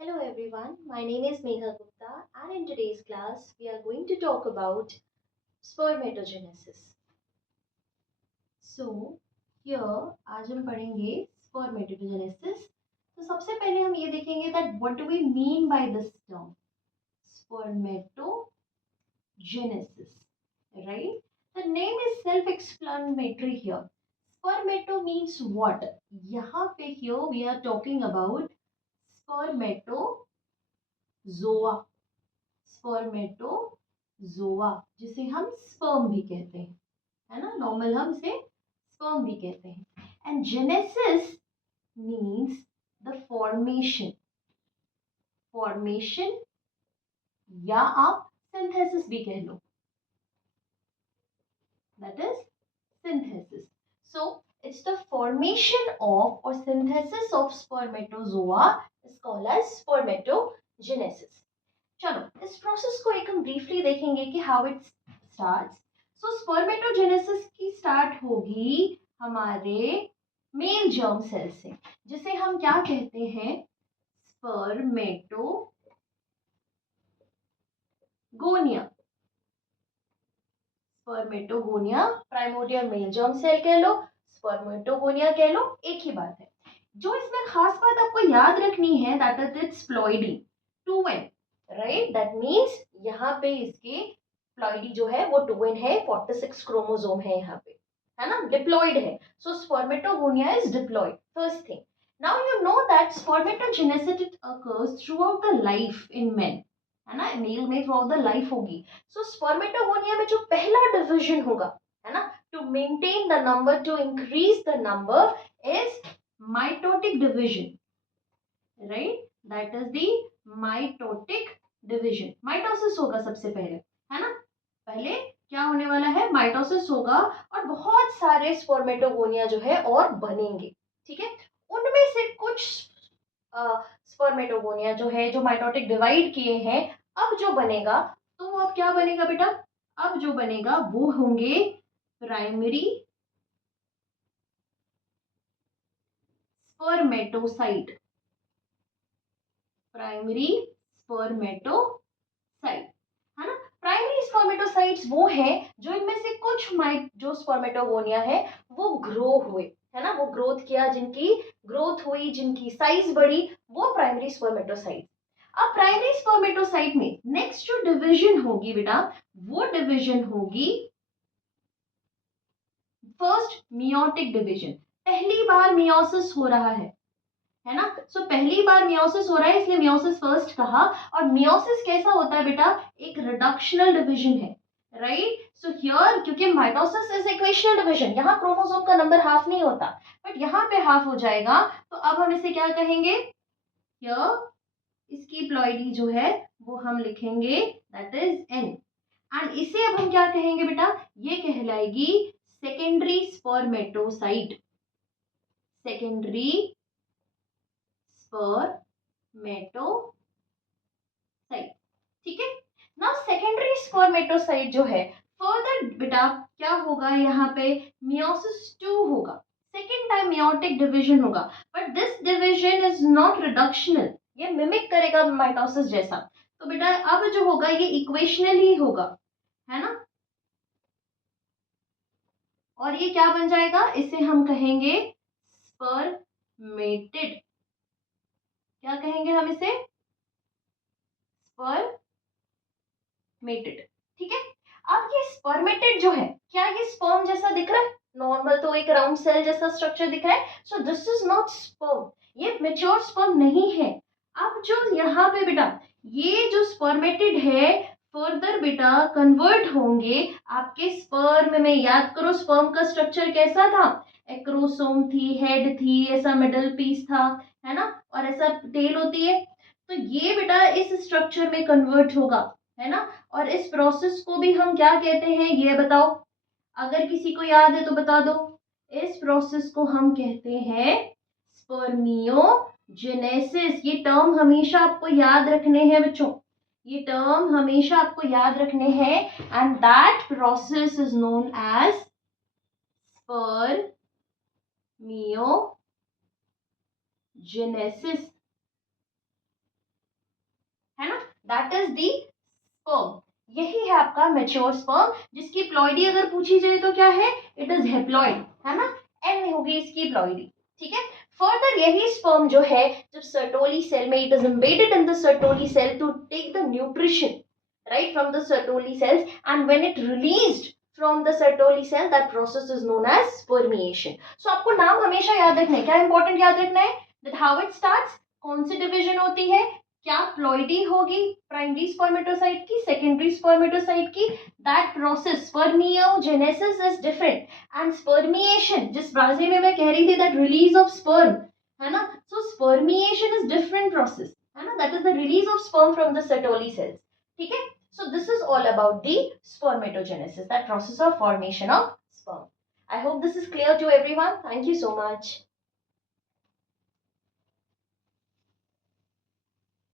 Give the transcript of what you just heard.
Hello everyone, my name is Megha Gupta and in today's class we are going to talk about spermatogenesis. So here आज हम पढ़ेंगे spermatogenesis. तो सबसे पहले हम ये देखेंगे that what do we mean by this term spermatogenesis, right? The name is self-explanatory here. Spermato means what? यहाँ पे here we are talking about spermatozoa. Spermatozoa जिसे हम स्पर्म भी कहते हैं, है ना, नॉर्मल हम इसे स्पर्म भी कहते हैं. And genesis means the formation या आप सिंथेसिस भी कह लो, that is synthesis. So it's the formation of or synthesis of spermatozoa is called as spermatogenesis. चलो इस प्रोसेस को एक हम ब्रीफली देखेंगे कि how it starts. So spermatogenesis की स्टार्ट होगी हमारे मेल जर्म सेल से, जिसे हम क्या कहते हैं, spermatogonia. Spermatogonia primordial male germ cell कह लो, स्पर्मेटोगोनिया कह लो, एक ही बात है. जो इसमें खास बात आपको याद रखनी है that is it's ploidy 2n, right. That means यहाँ पे इसके प्लॉइडी जो है वो 2n है, 46 क्रोमोसोम है यहाँ पे, है ना, डिप्लॉइड है. So spermatogonia is diploid, first thing. Now you know that spermatogenesis occurs throughout the life in men, है ना, मेल में थ्रू आउट द लाइफ होगी. सो स्पर्मेटोगोनिया में जो पहला डिविजन होगा, है ना, to maintain the number, to increase the number is mitotic division, right? That is the mitotic division. Mitosis होगा सबसे पहले, है ना. पहले क्या होने वाला है, माइटोसिस होगा और बहुत सारे स्पर्मेटोगोनिया जो है और बनेंगे, ठीक है. उनमें से कुछ स्पर्मेटोगोनिया जो है जो माइटोटिक डिवाइड किए हैं, अब जो बनेगा, तो अब क्या बनेगा बेटा, अब जो बनेगा वो होंगे प्राइमरी स्पर्मेटोसाइट. प्राइमरी स्पर्मेटोसाइट, है ना. प्राइमरी स्पर्मेटोसाइट्स वो हैं जो इनमें से कुछ जो स्पर्मेटोगोनिया है वो ग्रो हुए, है ना, वो ग्रोथ किया, जिनकी ग्रोथ हुई, जिनकी साइज बढ़ी, वो प्राइमरी स्पर्मेटोसाइट. अब प्राइमरी स्पर्मेटोसाइट में नेक्स्ट जो डिवीजन होगी बेटा, वो डिवीजन होगी फर्स्ट मियोटिक डिवीजन. पहली बार मियोसिस हो रहा है ना. सो पहली बार मियोसिस हो रहा है, इसलिए मियोसिस फर्स्ट कहा. और मियोसिस कैसा होता है बेटा, एक रिडक्शनल डिवीजन है, राइट. सो हियर क्योंकि माइटोसिस इज इक्वेशनल डिवीजन, यहाँ क्रोमोसोम का नंबर हाफ नहीं होता, बट यहाँ पे हाफ हो जाएगा. तो अब हम इसे क्या कहेंगे, हियर इसकी प्लॉइडी जो है वो हम लिखेंगे दैट इज एन. एंड इसे अब हम क्या कहेंगे बेटा, ये कहलाएगी सेकेंडरी स्पर्मेटोसाइट. सेकेंडरी स्पर्मेटोसाइट, ठीक है. नाउ सेकेंडरी स्पर्मेटोसाइट जो है, फर्दर बेटा क्या होगा, यहाँ पे मियोसिस 2 होगा, सेकेंड टाइम मियोटिक डिवीजन होगा. But this division is not reductional, ये मिमिक करेगा माइटोसिस जैसा. तो बेटा अब जो होगा ये इक्वेशनल ही होगा, है ना. और ये क्या बन जाएगा, इसे हम कहेंगे स्पर्मेटेड. क्या कहेंगे हम इसे, स्पर्मेटेड, ठीक है. अब ये स्पर्मेटेड जो है, क्या ये स्पर्म जैसा दिख रहा है, नॉर्मल तो एक राउंड सेल जैसा स्ट्रक्चर दिख रहा है. So this is not sperm, ये मेच्योर स्पर्म नहीं है. अब जो यहाँ पे बेटा ये जो स्पर्मेटेड है, फर्दर बेटा कन्वर्ट होंगे आपके स्पर्म में. याद करो स्पर्म का स्ट्रक्चर कैसा था, एक्रोसोम थी, हेड थी, ऐसा मिडल पीस था, है ना, और ऐसा टेल होती है. तो ये बेटा इस स्ट्रक्चर में कन्वर्ट होगा, है ना. और इस प्रोसेस को भी हम क्या कहते हैं ये बताओ, अगर किसी को याद है तो बता दो. इस प्रोसेस को हम कहते हैं स्पर्मियोजेनेसिस. ये टर्म हमेशा आपको याद रखने हैं बच्चों, ये टर्म हमेशा आपको याद रखने हैं. And that process is known as spermiogenesis. है ना, दैट इज दी स्पर्म। यही है आपका मेच्योर स्पर्म, जिसकी प्लॉइडी अगर पूछी जाए तो क्या है, इट इज हेप्लॉइड, है ना, एन होगी इसकी प्लॉइडी, ठीक है। फर्दर यही स्पर्म जो है जब सर्टोली सेल में, it is embedded in the Sertoli cell to take the nutrition right from the Sertoli cells, and when it released from the Sertoli cell, that process is known as spermiation. So आपको नाम हमेशा याद रखना है, क्या important याद रखना है, that how it starts, कौन सी डिवीजन होती है, क्या प्लॉइडी होगी प्राइमरी स्पर्मेटोसाइट की, सेकेंडरी स्पर्मेटोसाइट की, that process spermiogenesis is different, and spermiation जिस बारे में मैं कह रही थी, दैट रिलीज ऑफ स्पर्म, है ना, सो स्पर्मिएशन इज डिफरेंट प्रोसेस, है ना, that is the release of sperm from the Sertoli cells, ठीक है। So this is all about the spermatogenesis, that process of formation of sperm. I hope this is clear to everyone. Thank you so much.